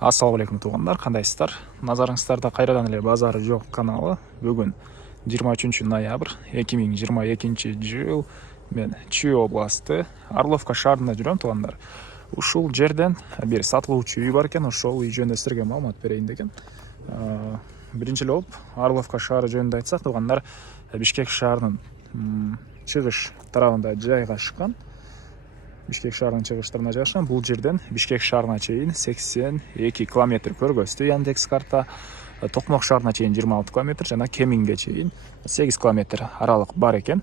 Ассалаmu алейкум туугандар, кандайсыздар? Назарыңыздарда кайрадан эле базары жок каналы. Бүгүн 23 ноябрь 2022 жыл. Мен Чүй областы Орловка шаарында жүрөм туугандар. Ушул жерден бир сатылуучу үй бар экен, ошол үй жөнүндө силерге маалымат берейин деген. Биринчи эле болуп Орловка шаары жөнүндө айтсак туугандар, Бишкек шаарынын чыгыш тарабында жайгашкан. Бишкек шаарынын чыгыштарына жайгашкан. Бул жерден Бишкек шаарына чейин 82 километр көргөздү Яндекс карта. Токмок шаарына чейин 26 километр жана Кеминге чейин 8 километр аралык бар экен.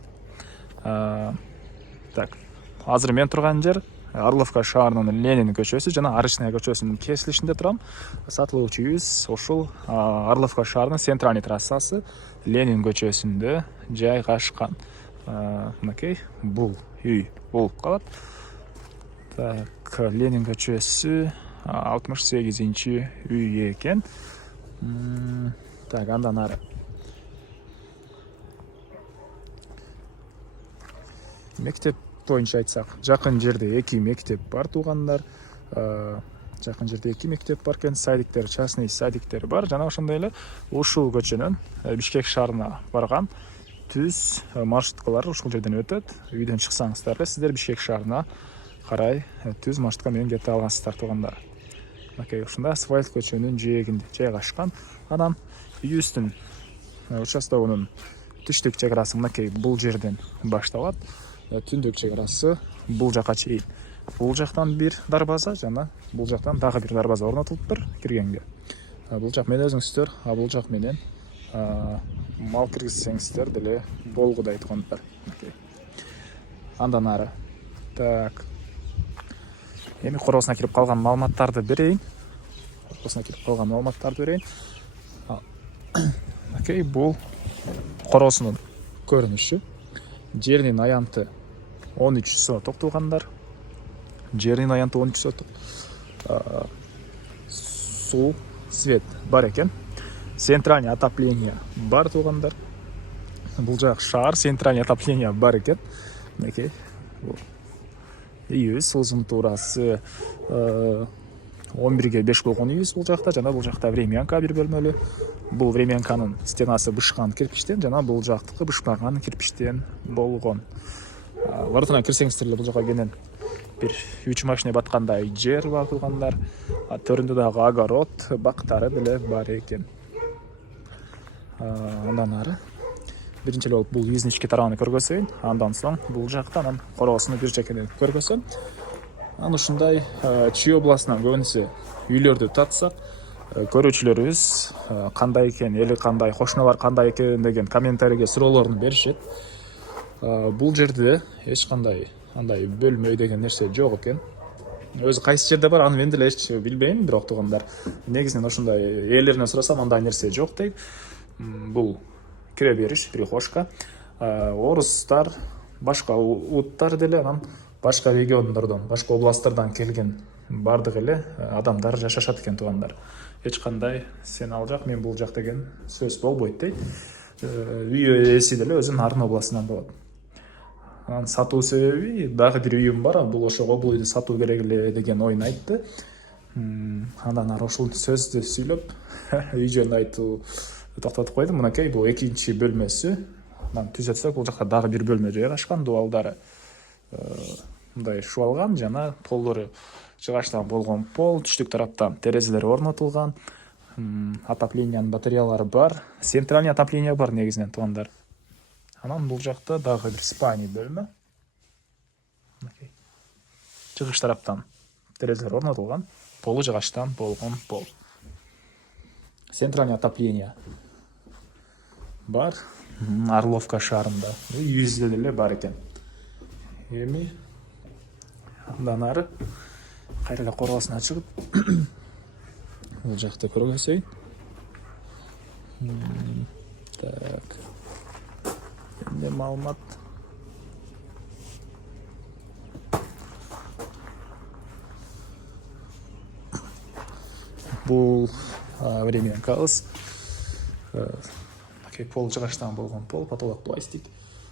Так, азыр мен турган жер Орловка шаарынын Ленин көчөсү жана Арычная көчөсүнүн кесилишинде турам. Сатылуучу үйүбүз ошол Орловка шаарынын центральный трассасы Ленин көчөсүндө жайгашкан. Мынакей бул үй болуп калат. Так, Ленин көчөсү 68-ci үй экен. Так, андан ары мектеп боюнча айтсак, жакын жерде 2 мектеп бар туугандар. Жакын жерде 2 мектеп бар экен, садиктер, частный садиктер бар. Жана ошондой эле ушул көчөнөн Бишкек шаарына барган түз маршруткалар ушул жерден өтөт. Үйдөн чыксаңыздар эле сиздер Бишкек шаарына карай түз маршрутка менен кете аласыздар туугандар. Мынакей ушундай асфальт көчөнүн жээгинде жайгашкан. Анан үйүбүздүн участогунун түштүк чек мынакей бул жерден башталат. Түндүк чек бул жака чейин. Бул жактан бир дарбаза жана бул жактан дагы бир дарбаза орнотулуптур киргенге. Бул жак менен өзүңүздөр, бул жак менен мал киргизсеңиздер деле болгудай туугандар. Андан ары. Так. Эми короосуна кирип калган маалыматтарды берейин. Окей, бул короосунун көрүнүшү. Жеринин аянты 13 соток туугандар. Жеринин аянты 13 соток. Суу, свет бар экен. Центральный отопление бар туугандар. Бул жак шаар, центральный отопление бар экен. Мынакей. Үйүбүз узун туурасы 11-ге 5 болгон үйүбүз бул жакта, жана бул жакта времянка бир бөлмөлүү. Бул времянканын стенасы бышкан кирпичтен, жана бул жактыкы бышпаган кирпичтен болгон. Воротуна кирсеңиздер эле бул жака кенен бир 3 машина баткандай жер бар туугандар. Төрүндө дагы огород, бактары деле бар экен. Андан ары биринчи эле болуп бул үйүбүздүн ички тарабын көргөзөйүн. Андан соң бул жактан короосуну бир жаккенен көргөзөм. Анан ушундай Чүй областынан көбүнесе үйлөрдү татсак, көрүүчүлөрүбүз кандай экен, эли кандай, кошуналар кандай экен деген комментарийге суроолорун беришет. Бул жерде эч кандай андай бөлмө деген нерсе жок экен. Өзү кайсы жерде бар, аны мен деле эч билбейм, бирок туугандар негизинен ошондой ээлеринен сурасам андай нерсе жок дейт. Бул кире бериш, прихожка. Орустар, башка улуттар деле, анан башка региондордон, башка областтардан келген бардык эле адамдар жашашат экен туугандар. Эч кандай сен ал жак, мен бул жак деген сөз болбойт дейт. Үй ээси деле өзүнүн Арын областынан болот. Анан сатуу себеби дагы бир үйүм бар, бул ошого бул үйдү сатуу керек эле деген оюн айтты. Андан ары ошол сөздү сүйлөп үй жөнүндө айтуу токтотуп койдум. Мынакей бул экинчи бөлмөсү. Анан түзөтсөк бул жакта дагы бир бөлмө жайгашкан, дубалдары мындай шубалган жана полдору жыгачтан болгон пол, түштүк тараптан терезелер орнотулган. Отоплениянын батареялары бар. Центральный отопление бар негизинен туугандар. Анан бул жакта дагы бир спальный бөлмө. Чыгыш тараптан терезелер орнотулган, полу жыгачтан болгон пол. Центральный отопление бар. Орловка шаарында. Үйүбүздө деле бар экен. Эми андан ары кайра эле короосуна чыгып бул жакты көргөзөйүн. Так. Эмне маалымат? Бул времянкабыз. Пол жыгачтан болгон пол, потолок пластик.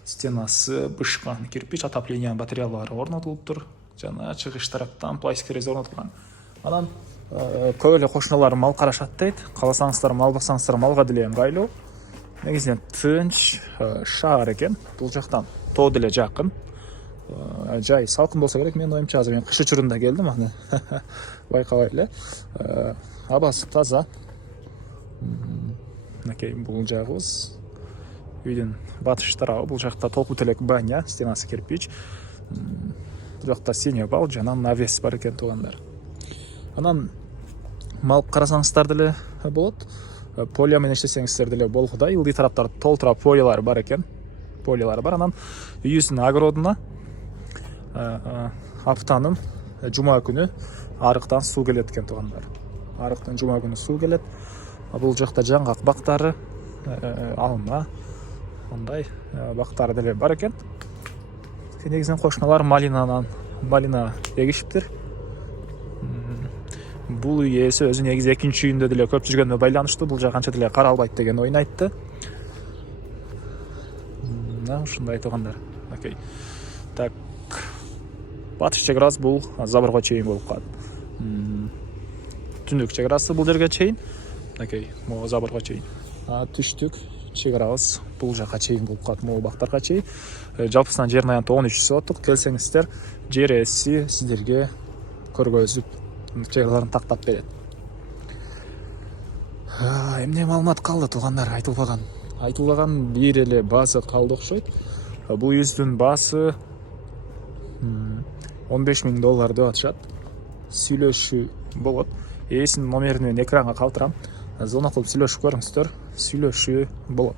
Стенасы бышкан кирпич, отоплениянын батареялары орнотулуптур. Жана чыгыш тараптан пластик терезе орнотулган. Анан Көп эле кошуналарым мал карашат дейт. Кааласаңыздар мал баксаңыздар малга деле ыңгайлуу. Негизинен тынч шаар экен. Бул жактан тоо деле жакын. Жай салкын болсо керек. Менин оюмча азыр мен кыш учурунда келдим, аны байкабай эле. Абасы таза. Мынакей бул жагыбыз. Үйдүн батыш тарабы, бул жакта толку телек баня, стенасы кирпич. Бул жакта синий бал жана навес бар экен туугандар. Анан мал карасаңыздар деле болот. Полия менен иштесеңиздер деле болгудай. Ылдый тараптар толтура полиялар бар экен. Полиялар бар. Анан үйүбүздүн огородуна аптанын жума күнү арыктан суу келет экен туугандар. Арыктан жума күнү суу келет. Бул жакта жаңгак бактары, алма, мындай бактары деле бар экен. Негизинен кошуналар малина эгишиптир. Бул үй ээси өзү негизи экинчи үйүндө деле көп жүргөнүнө байланыштуу. Бул жак канча деле каралбайт деген оюн айтты. Ушундай туугандар. Окей. Так. Батыш чек арасы бул заборго чейин болуп калат. Түндүк чек арасы бул жерге чейин. Окей, могу заборго чейин. Түштүк чек арабыз бул жака чейин болуп калат, могу бактарга чейин. Жалпысынан жердин аянты 13 соттук. Келсеңиздер, жер ээси сиздерге көргөзүп чек араларын тактап берет. Эмне маалымат калды туугандар, айтылбаган бир эле база калды окшойт. Бул үйүбүздүн баасы $15,000 деп атышат. Сүйлөшүү болот. Ээсинин номерин мен экранга калтырам. Звонок кылып сүйлөшүп көрүңүздөр. Сүйлөшүү болот.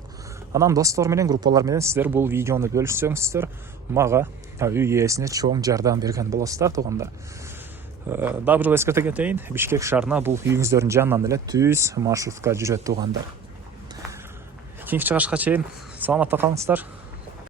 Анан достор менен, группалар менен сиздер бул видеону бөлүшсөңүздөр, мага үй ээсине чоң жардам берген болосуздар туугандар. Дагы бир эскерте кетейин, Бишкек шаарына бул үйүңүздөрдүн жанынан эле түз маршрутка жүрөт туугандар. Кийинки чыгышка чейин саламатта калыңыздар.